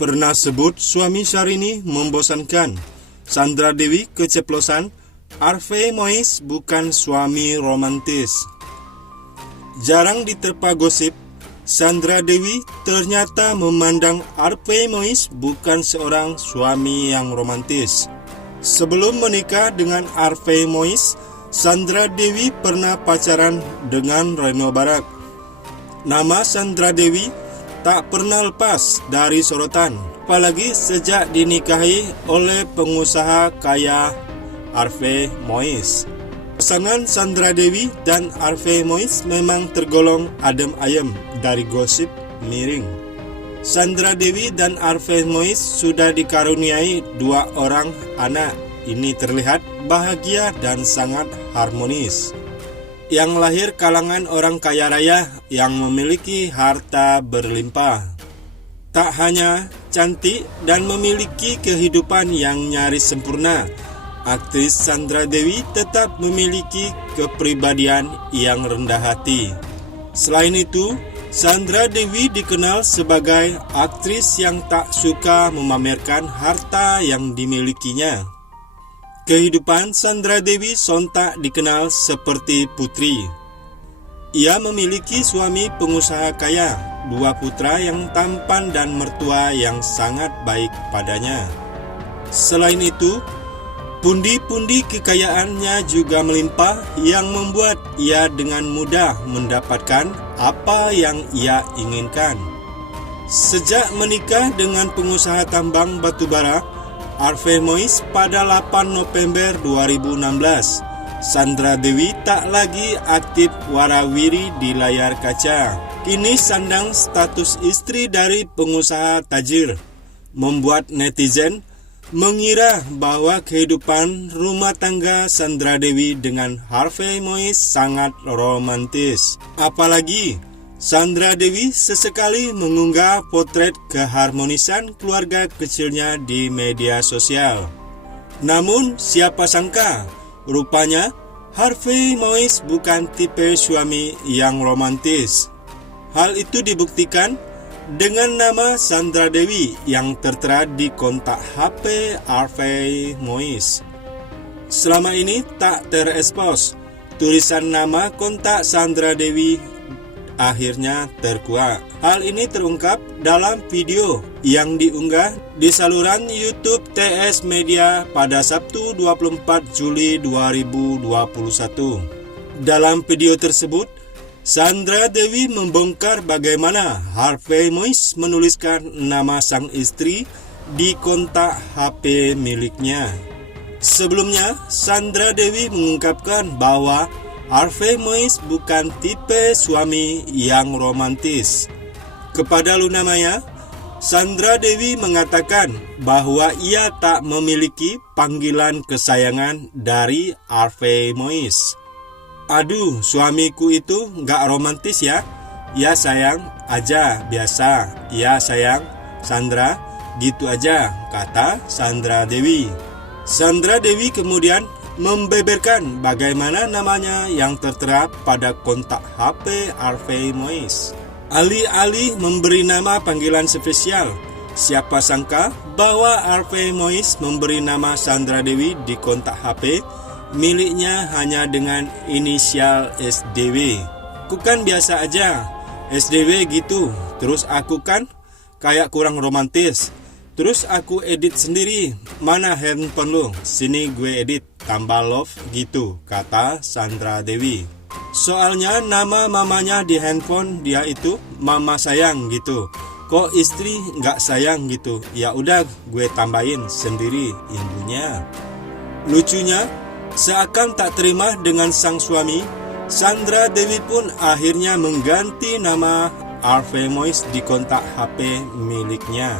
Pernah sebut suami Syahrini membosankan. Sandra Dewi keceplosan. Harvey Mois bukan suami romantis. Jarang diterpa gosip, Sandra Dewi ternyata memandang Harvey Mois bukan seorang suami yang romantis. Sebelum menikah dengan Harvey Mois, Sandra Dewi pernah pacaran dengan Reno Barak. Nama Sandra Dewi tak pernah lepas dari sorotan, apalagi sejak dinikahi oleh pengusaha kaya Harvey Mois. Pasangan Sandra Dewi dan Harvey Mois memang tergolong adem ayem dari gosip miring. Sandra Dewi dan Harvey Mois sudah dikaruniai 2 orang anak. Ini terlihat bahagia dan sangat harmonis. Yang lahir kalangan orang kaya raya yang memiliki harta berlimpah. Tak hanya cantik dan memiliki kehidupan yang nyaris sempurna, aktris Sandra Dewi tetap memiliki kepribadian yang rendah hati. Selain itu, Sandra Dewi dikenal sebagai aktris yang tak suka memamerkan harta yang dimilikinya. Kehidupan Sandra Dewi sontak dikenal seperti putri. Ia memiliki suami pengusaha kaya, 2 putra yang tampan dan mertua yang sangat baik padanya. Selain itu, pundi-pundi kekayaannya juga melimpah yang membuat ia dengan mudah mendapatkan apa yang ia inginkan. Sejak menikah dengan pengusaha tambang batubara Harvey Mois pada 8 November 2016, Sandra Dewi tak lagi aktif warawiri di layar kaca. Kini sandang status istri dari pengusaha tajir, membuat netizen mengira bahwa kehidupan rumah tangga Sandra Dewi dengan Harvey Mois sangat romantis. Apalagi Sandra Dewi sesekali mengunggah potret keharmonisan keluarga kecilnya di media sosial. Namun siapa sangka, rupanya Harvey Mois bukan tipe suami yang romantis. Hal itu dibuktikan dengan nama Sandra Dewi yang tertera di kontak HP Harvey Mois. Selama ini tak terekspos, tulisan nama kontak Sandra Dewi akhirnya terkuak. Hal ini terungkap dalam video yang diunggah di saluran YouTube TS Media pada Sabtu 24 Juli 2021. Dalam video tersebut, Sandra Dewi membongkar bagaimana Harvey Mois menuliskan nama sang istri di kontak HP miliknya. Sebelumnya, Sandra Dewi mengungkapkan bahwa Harvey Mois bukan tipe suami yang romantis. Kepada Luna Maya, Sandra Dewi mengatakan bahwa ia tak memiliki panggilan kesayangan dari Harvey Mois. "Aduh, suamiku itu gak romantis ya. Ya sayang aja, biasa. Ya sayang, Sandra, gitu aja," kata Sandra Dewi. Sandra Dewi kemudian membeberkan bagaimana namanya yang tertera pada kontak HP Harvey Mois. Alih-alih memberi nama panggilan spesial, siapa sangka bahwa Harvey Mois memberi nama Sandra Dewi di kontak HP miliknya hanya dengan inisial SDW. "Aku kan biasa aja, SDW gitu. Terus aku kan kayak kurang romantis. Terus aku edit sendiri. Mana handphone lu? Sini gue edit, tambah love gitu," kata Sandra Dewi. "Soalnya nama mamanya di handphone dia itu mama sayang gitu. Kok istri nggak sayang gitu? Ya udah gue tambahin sendiri ibunya." Lucunya, seakan tak terima dengan sang suami, Sandra Dewi pun akhirnya mengganti nama Harvey Mois di kontak HP miliknya.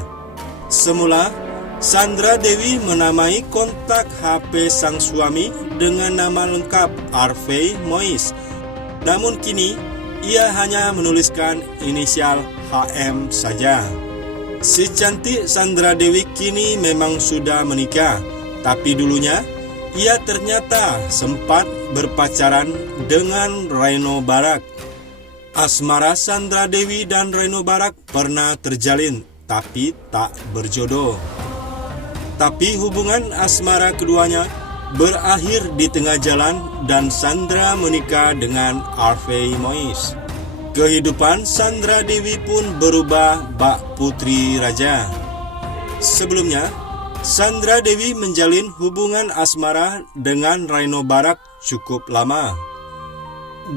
Semula, Sandra Dewi menamai kontak HP sang suami dengan nama lengkap Harvey Mois. Namun kini, ia hanya menuliskan inisial HM saja. Si cantik Sandra Dewi kini memang sudah menikah, tapi dulunya ia ternyata sempat berpacaran dengan Reno Barak. Asmara Sandra Dewi dan Reno Barak pernah terjalin, tapi tak berjodoh. Tapi hubungan asmara keduanya berakhir di tengah jalan dan Sandra menikah dengan Harvey Moise. Kehidupan Sandra Dewi pun berubah bak putri raja. Sebelumnya, Sandra Dewi menjalin hubungan asmara dengan Reno Barak cukup lama.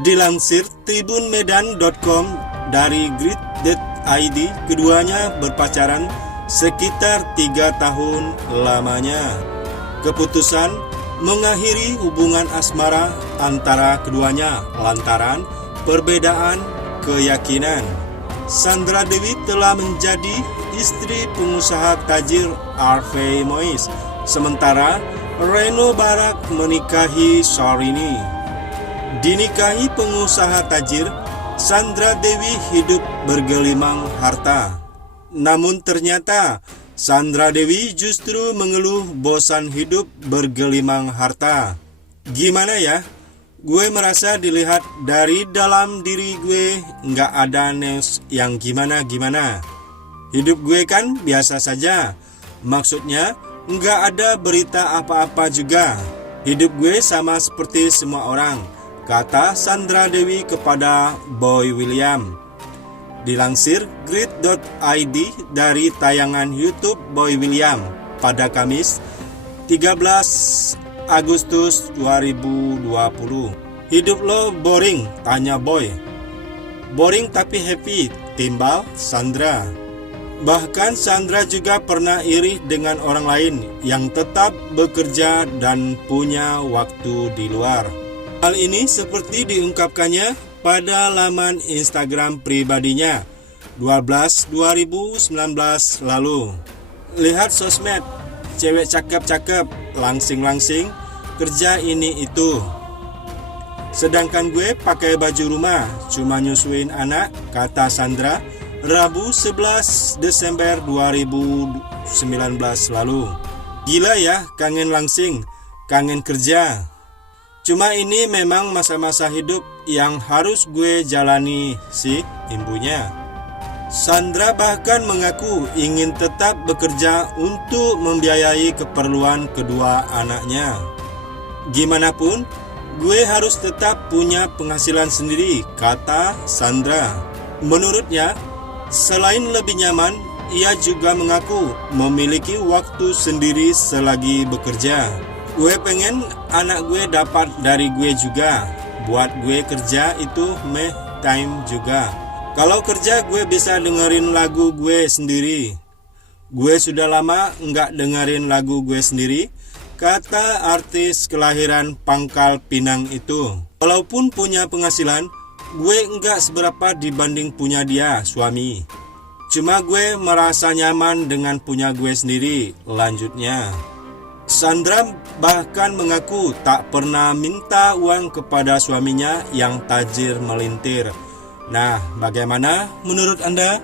Dilansir tribunmedan.com dari grid.id, keduanya berpacaran sekitar 3 tahun lamanya. Keputusan mengakhiri hubungan asmara antara keduanya lantaran perbedaan keyakinan. Sandra Dewi telah menjadi istri pengusaha tajir Harvey Moise, sementara Reno Barak menikahi Syahrini. Dinikahi pengusaha tajir, Sandra Dewi hidup bergelimang harta. Namun ternyata Sandra Dewi justru mengeluh bosan hidup bergelimang harta. Gimana ya? Gue merasa dilihat dari dalam diri gue nggak ada news yang gimana-gimana. Hidup gue kan biasa saja. Maksudnya nggak ada berita apa-apa juga. Hidup gue sama seperti semua orang, kata Sandra Dewi kepada Boy William. Dilansir grid.id dari tayangan YouTube Boy William pada Kamis 13 Agustus 2020. Hidup lo boring? Tanya Boy. Boring tapi happy, timbal Sandra. Bahkan Sandra juga pernah iri dengan orang lain yang tetap bekerja dan punya waktu di luar. Hal ini seperti diungkapkannya pada laman Instagram pribadinya 12/2019 lalu. Lihat sosmed, cewek cakep-cakep, langsing-langsing, kerja ini itu. Sedangkan gue pakai baju rumah, cuma nyusuin anak, kata Sandra Rabu 11 Desember 2019 lalu. Gila ya, kangen langsing, kangen kerja. Cuma ini memang masa-masa hidup yang harus gue jalani sih, imbunya. Sandra bahkan mengaku ingin tetap bekerja untuk membiayai keperluan kedua anaknya. Gimanapun, gue harus tetap punya penghasilan sendiri, kata Sandra. Menurutnya, selain lebih nyaman, ia juga mengaku memiliki waktu sendiri selagi bekerja. Gue pengen anak gue dapat dari gue juga. Buat gue kerja itu me time juga. Kalau kerja gue bisa dengerin lagu gue sendiri. Gue sudah lama nggak dengerin lagu gue sendiri, kata artis kelahiran Pangkal Pinang itu. Walaupun punya penghasilan, gue nggak seberapa dibanding punya dia, suami. Cuma gue merasa nyaman dengan punya gue sendiri, lanjutnya. Sandra bahkan mengaku tak pernah minta uang kepada suaminya yang tajir melintir. Nah, bagaimana menurut Anda?